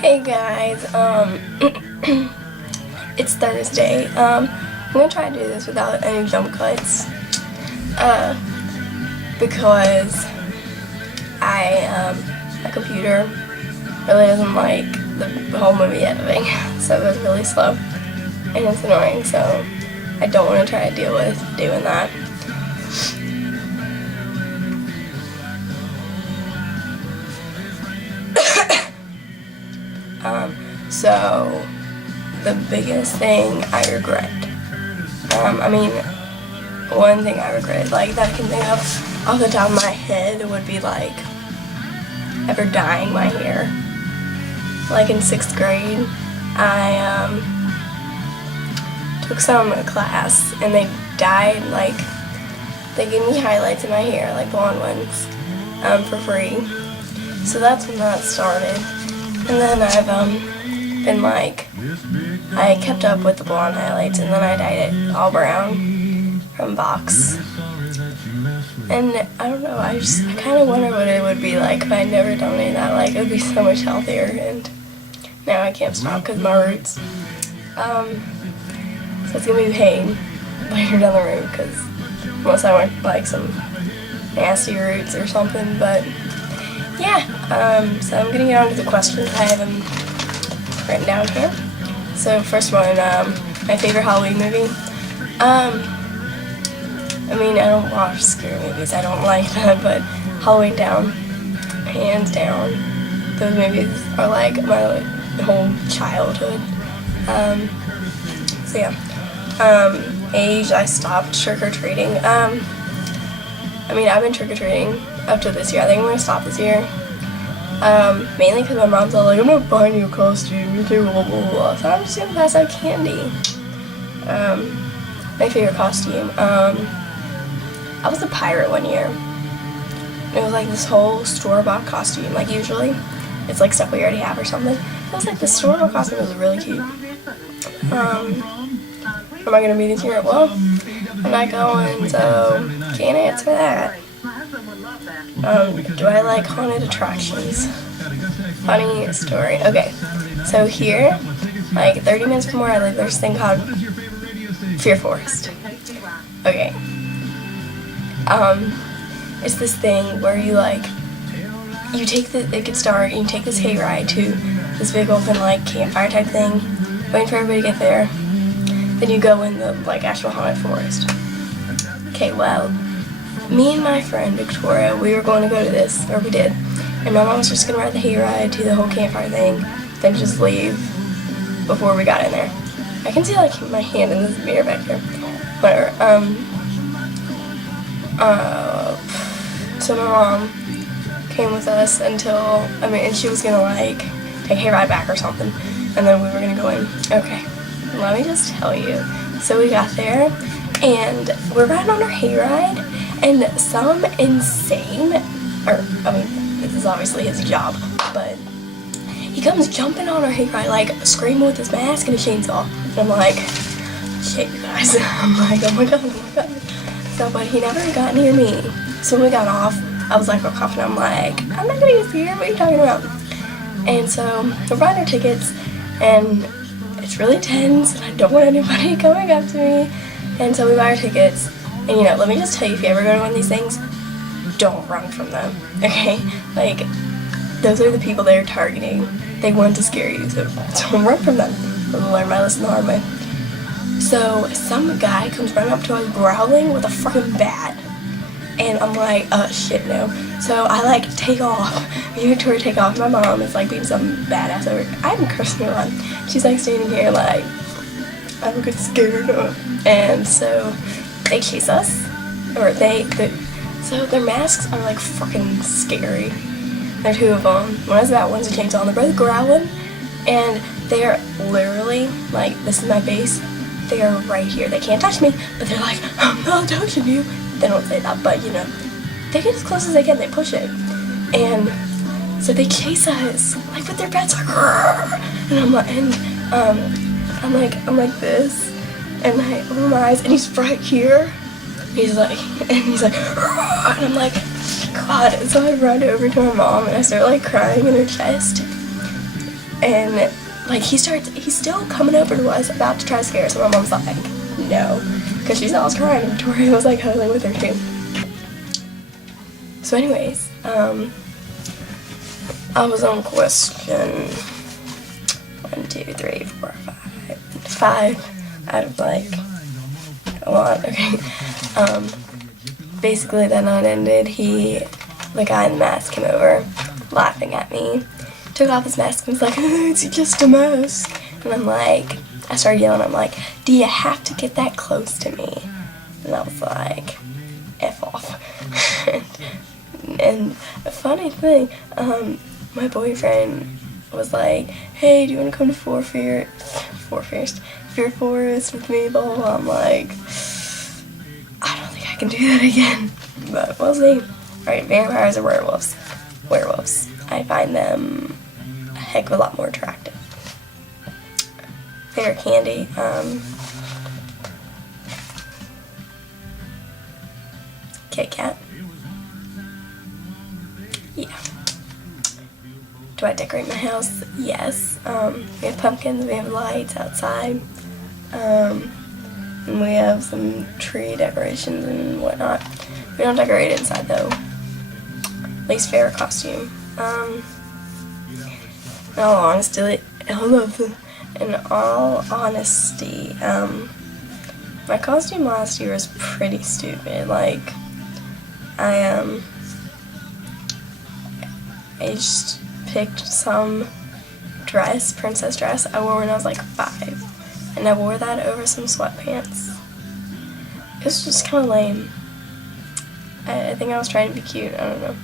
Hey guys, it's Thursday. I'm gonna try to do this without any jump cuts, because my computer really doesn't like the whole movie editing, so it was really slow, and it's annoying, so I don't want to try to deal with doing that. So the biggest thing I regret, one thing I regret, like, that I can think of off the top of my head would be, like, ever dyeing my hair. Like, in 6th grade, I, took some class, and they dyed, like, they gave me highlights in my hair, like blonde ones, for free. So that's when that started. And then I've, been, like, I kept up with the blonde highlights, and then I dyed it all brown from Box. And I don't know, I kind of wonder what it would be like if I had never done any of that. Like, it would be so much healthier, and now I can't stop because of my roots. So it's gonna be a pain later down the road, because unless I want, like, some nasty roots or something, but yeah, so I'm gonna get on to the questions. I have them written down here. So first one, my favorite Halloween movie. I don't watch scary movies, I don't like that, but Halloween Town, hands down. Those movies are like my whole childhood. So yeah. Age, I stopped trick-or-treating. I've been trick-or-treating up to this year. I think I'm gonna stop this year. Mainly because my mom's all like, I'm not buying you a costume, you do blah blah blah. So I'm just gonna pass out candy. My favorite costume. I was a pirate one year. It was like this whole store-bought costume. Like, usually it's like stuff we already have or something. It was like the store-bought costume was really cute. Am I gonna be this year? Well, I'm not going, so can't answer that. Do I like haunted attractions? Funny story. Okay, so here, like 30 minutes from where I live, there's a thing called Fear Forest. Okay. It's this thing where it gets dark, and you take this hayride to this big open, like, campfire type thing, waiting for everybody to get there. Then you go in the, like, actual haunted forest. Okay, well, me and my friend Victoria, we were going to go to this, or we did, and my mom was just gonna ride the hayride to the whole campfire thing, then just leave before we got in there. I can see, like, my hand in this mirror back here. Whatever. So my mom came with us until, and she was gonna, like, take a hayride back or something, and then we were gonna go in. Okay, let me just tell you. So we got there, and we're riding on our hayride, and some insane, this is obviously his job, but he comes jumping on our hayride, like, screaming with his mask and a chainsaw. And I'm like, shit, you guys. I'm like, oh my god, oh my god. So, but he never got near me. So when we got off, I was like, coughing. I'm like, I'm not gonna get here, what are you talking about? And so we're buying our tickets, and it's really tense, and I don't want anybody coming up to me. And so we buy our tickets, and let me just tell you, if you ever go to one of these things, don't run from them, okay? Like, those are the people they're targeting. They want to scare you, so don't run from them. I'll learn my lesson the hard way. So some guy comes running up to us growling with a freaking bat, and I'm like, shit, no. So I, like, take off. Me and Victoria take off. My mom is, like, being some badass over. I'm cursing her on. She's, like, standing here, like, I'm getting scared. And so they chase us, or so their masks are, like, freaking scary. There are two of them. One is that, one's a chainsaw, and they're both growling, and they are literally, like, this is my base. They are right here. They can't touch me, but they're like, I'm not touching you. They don't say that, but they get as close as they can. They push it, and so they chase us, like, with their bats, like, and I'm like this, and I open my eyes, and he's right here. He's like, and I'm like, God. So I run over to my mom, and I start, like, crying in her chest. And like he's still coming over to us, about to try to scare us, and my mom's like, no, because she saw us crying, and Tori was like huddling with her too. So anyways, I was on question 1, 2, 3, 4, 5 out of like a lot. Okay. Basically that night ended, the guy in the mask came over, laughing at me, took off his mask and was like, oh, it's just a mask. And I started yelling, I'm like, do you have to get that close to me? And I was like, F off. And a funny thing, my boyfriend was like, hey, do you want to come to Fear Forest with me, blah, blah, blah. I'm like, I don't think I can do that again, but we'll see. Alright, vampires or werewolves? Werewolves. I find them a heck of a lot more attractive. Favorite candy? Kit Kat. Yeah. Do I decorate my house? Yes. We have pumpkins, we have lights outside, and we have some tree decorations and whatnot. We don't decorate inside though. Least favorite costume. In all honesty, my costume last year was pretty stupid. Like, I just picked some princess dress I wore when I was like 5, and I wore that over some sweatpants. It was just kind of lame. I think I was trying to be cute, I don't know.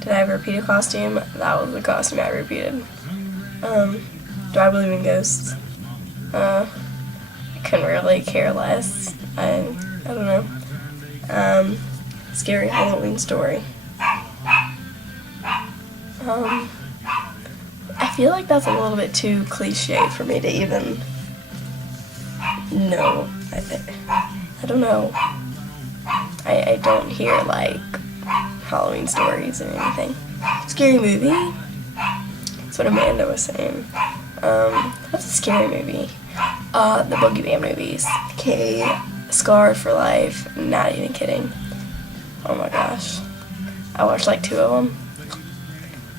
Did I repeat a costume? That was the costume I repeated. Do I believe in ghosts? I couldn't really care less. I don't know. Scary Halloween Story. I feel like that's a little bit too cliche for me to even know. I don't know. I don't hear like Halloween stories or anything. Scary movie? That's what Amanda was saying. What's a scary movie? The Boogeyman movies. Okay, Scarred for Life. Not even kidding. Oh my gosh. I watched like 2 of them.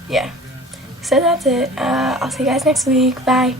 Yeah. So that's it. I'll see you guys next week. Bye.